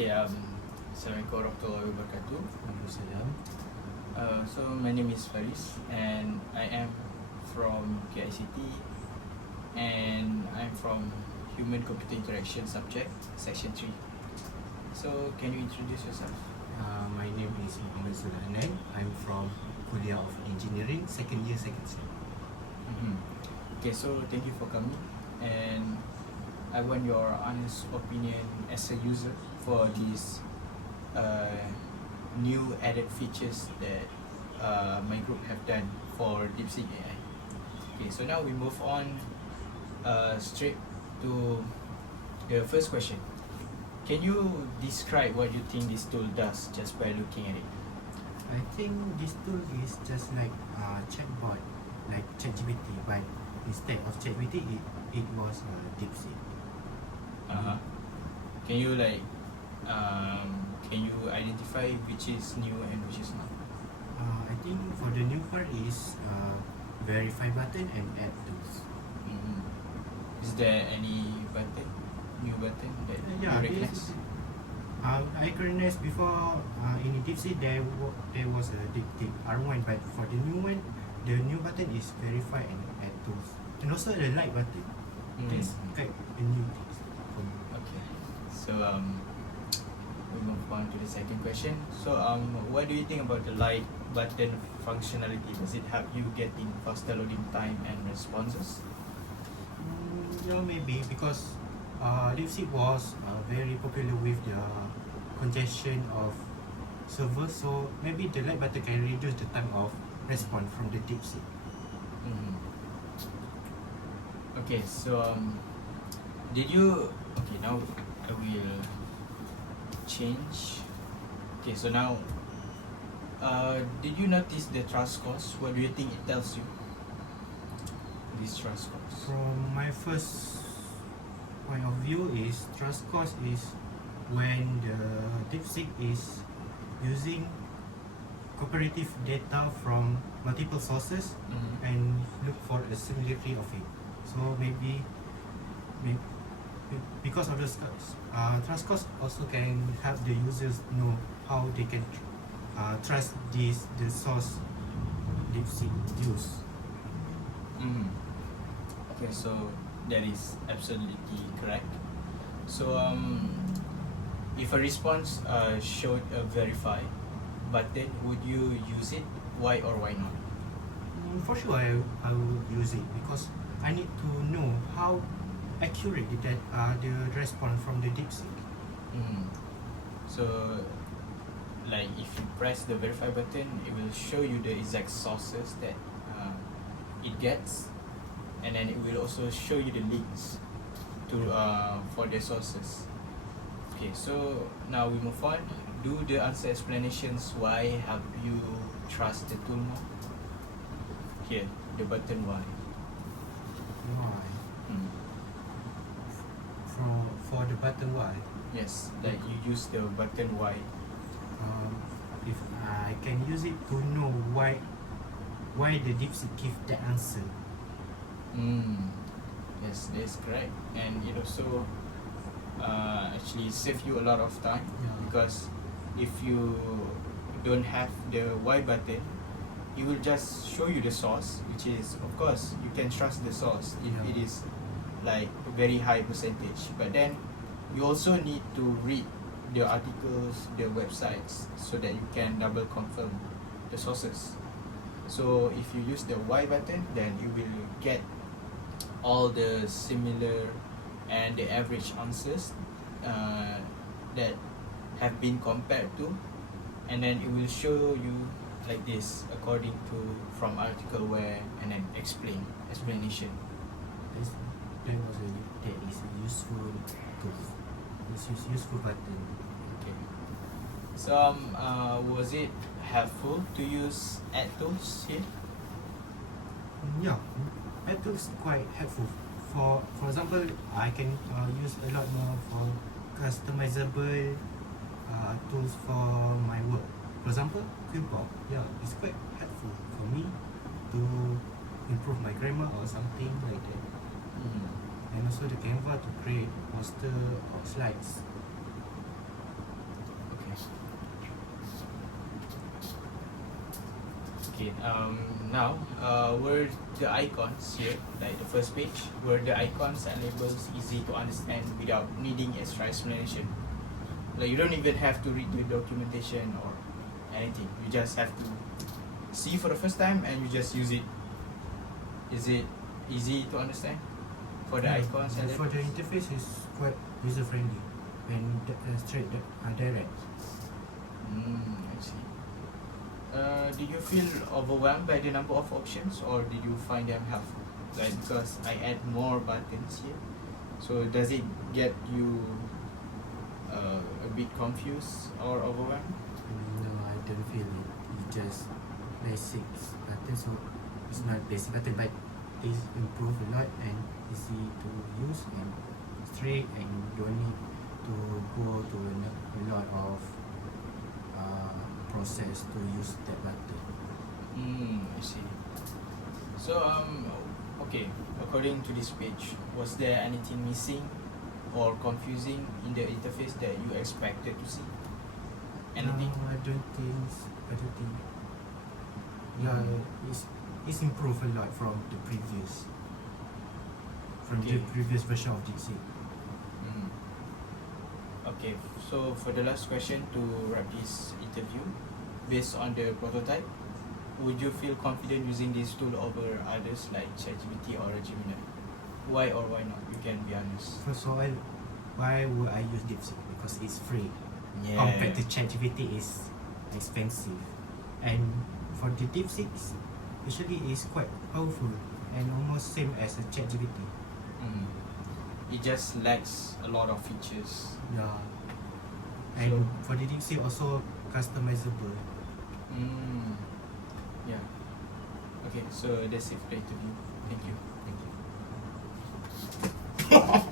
Okay, Assalamualaikum warahmatullahi wabarakatuh. Waalaikumsalam. So my name is Faris and I am from KICT and I'm from Human Computer Interaction subject, section 3. So can you introduce yourself? My name is Muhammad Sulahanan. I'm from Kuliah of Engineering, second year, second sem. Okay, so thank you for coming and I want your honest opinion as a user for these new added features that my group have done for DeepSeek AI. Okay, so now we move on straight to the first question. Can you describe what you think this tool does just by looking at it? I think this tool is just like a chatbot, like ChatGPT, but instead of ChatGPT, it was DeepSeek. Can you can you identify which is new and which is not? I think for the new part is verify button and add tools. Is there any new button that you recognize? I recognize before in DeepSeek there was a deep R1, but for the new one, the new button is verify and add tools, and also the like button. That's quite a new thing for me. Okay, so we move on to the second question. So what do you think about the like button functionality? Does it help you getting faster loading time and responses? Yeah, maybe because DeepSeek was very popular with the congestion of servers, so maybe the like button can reduce the time of response from the DeepSeek. Okay, so okay, now I will change. Okay, so now did you notice the trust cost? What do you think it tells you? This trust cost. From my first point of view is trust cost is when the DeepSeek is using cooperative data from multiple sources and look for a similarity of it. So maybe because of this trust cost also can help the users know how they can trust the source DeepSeek use. Okay, so that is absolutely correct. So if a response showed a verify button, would you use it? Why or why not? For sure, I will use it because I need to know how accurate the response from the DeepSeek. So, like if you press the verify button, it will show you the exact sources that it gets, and then it will also show you the links to for the sources. Okay, so now we move on. Do the answer explanations why help you trust the tool more? Here, the button why. Why? For the button why? Yes, like you use the button why. If I can use it to know why the DeepSeek give that answer. Yes, that's correct, and it also actually save you a lot of time. Because if you don't have the why button, it will just show you the source, which is, of course, you can trust the source if it is like a very high percentage, but then you also need to read the articles, the websites, so that you can double confirm the sources. So if you use the why button, then you will get all the similar and the average answers that have been compared to, and then it will show you like this according to from article where and then explanation. That is a useful tool. It's useful button. Okay. So was it helpful to use add tools here? Yeah, add tools quite helpful. For example, I can use a lot more for customizable tools for my work. For example, Quillbot, yeah, it's quite helpful for me to improve my grammar or something like that. And also the Canva to create poster or slides. Okay. Now, were the icons here, like the first page, were the icons and labels easy to understand without needing extra explanation? Like you don't even have to read the documentation or anything. You just have to see for the first time and you just use it. Is it easy to understand for the icons and For the labels? interface is quite user friendly and straight direct. I see. Did you feel overwhelmed by the number of options, or did you find them helpful? Like because I add more buttons here, so does it get you a bit confused or overwhelmed? No, I don't feel it. It's just basic button, so it's not basic button, but it's improved a lot and easy to use and straight, and don't need to go to a lot of process to use that button. I see. So okay. According to this page, was there anything missing or confusing in the interface that you expected to see? Anything? No, I don't think. Yeah, it's improved a lot from the previous version of DeepSeek. Okay, so for the last question to wrap this interview, based on the prototype, would you feel confident using this tool over others like ChatGPT or Gemini? Why or why not? You can be honest. First of all, why would I use DeepSeek? Because it's free. Yeah. Compared to ChatGPT is expensive, and for the DeepSeek, actually is quite powerful and almost same as a ChatGPT. It just lacks a lot of features. Yeah, and So- for the DeepSeek also customizable. Yeah. Okay, so that's it for the interview. Thank you. Thank you.